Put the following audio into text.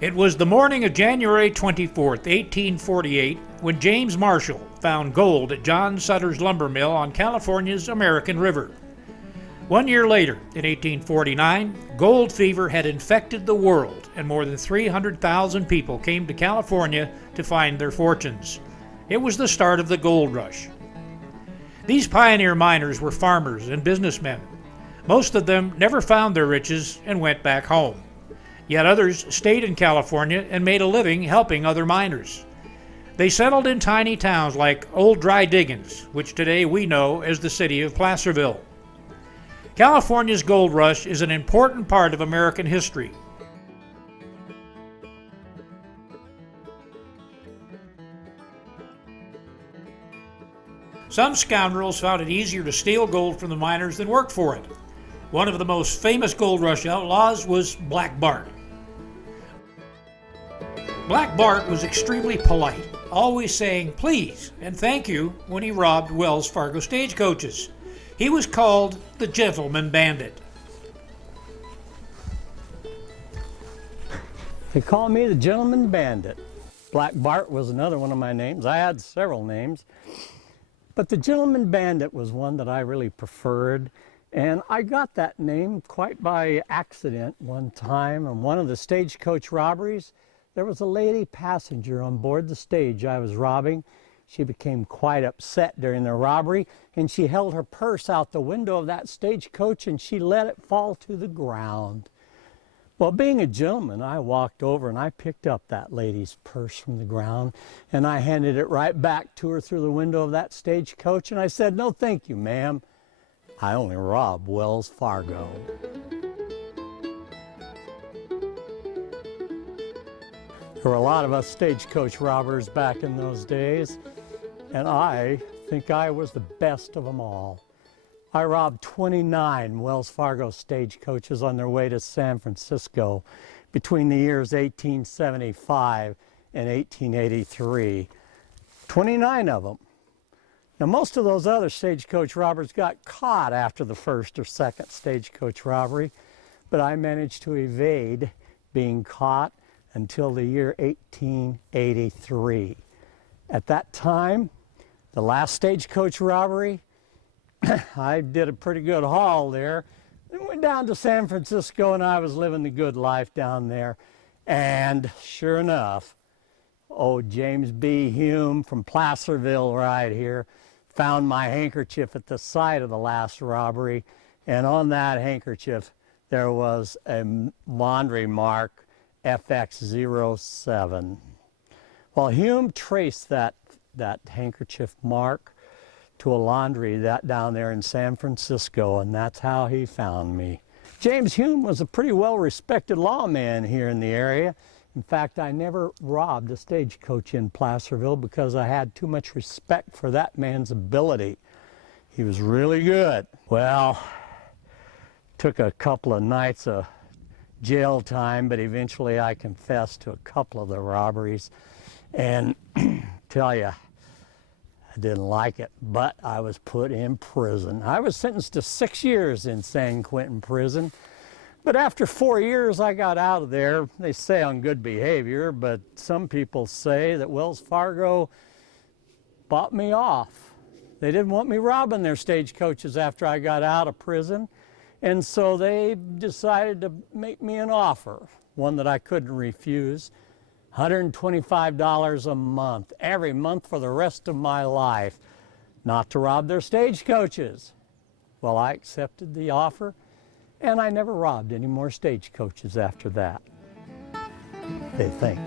It was the morning of January 24th, 1848, when James Marshall found gold at John Sutter's lumber mill on California's American River. 1 year later, in 1849, gold fever had infected the world, and more than 300,000 people came to California to find their fortunes. It was the start of the gold rush. These pioneer miners were farmers and businessmen. Most of them never found their riches and went back home. Yet others stayed in California and made a living helping other miners. They settled in tiny towns like Old Dry Diggins, which today we know as the city of Placerville. California's gold rush is an important part of American history. Some scoundrels found it easier to steal gold from the miners than work for it. One of the most famous gold rush outlaws was Black Bart. Black Bart was extremely polite, always saying please and thank you when he robbed Wells Fargo stagecoaches. He was called the Gentleman Bandit. They call me the Gentleman Bandit. Black Bart was another one of my names. I had several names, but the Gentleman Bandit was one that I really preferred. And I got that name quite by accident one time on one of the stagecoach robberies. There was a lady passenger on board the stage I was robbing. She became quite upset during the robbery, and she held her purse out the window of that stagecoach and she let it fall to the ground. Well, being a gentleman, I walked over and I picked up that lady's purse from the ground and I handed it right back to her through the window of that stagecoach, and I said, "No, thank you, ma'am. I only robbed Wells Fargo." There were a lot of us stagecoach robbers back in those days, and I think I was the best of them all. I robbed 29 Wells Fargo stagecoaches on their way to San Francisco between the years 1875 and 1883. 29 of them. Now, most of those other stagecoach robbers got caught after the first or second stagecoach robbery, but I managed to evade being caught until the year 1883. At that time, the last stagecoach robbery, I did a pretty good haul there. Then went down to San Francisco and I was living the good life down there. And sure enough, old James B. Hume from Placerville right here found my handkerchief at the site of the last robbery. And on that handkerchief, there was a laundry mark, FX07. Well, Hume traced that handkerchief mark to a laundry down there in San Francisco, and that's how he found me. James Hume was a pretty well-respected lawman here in the area. In fact, I never robbed a stagecoach in Placerville because I had too much respect for that man's ability. He was really good. Well, took a couple of nights of jail time, but eventually I confessed to a couple of the robberies, and tell you, I didn't like it, but I was put in prison. I was sentenced to 6 years in San Quentin prison, but after 4 years I got out of there. They say on good behavior, but some people say that Wells Fargo bought me off. They didn't want me robbing their stagecoaches after I got out of prison, and so they decided to make me an offer, one that I couldn't refuse. $125 a month, every month for the rest of my life, not to rob their stagecoaches. Well, I accepted the offer, and I never robbed any more stagecoaches after that, they think.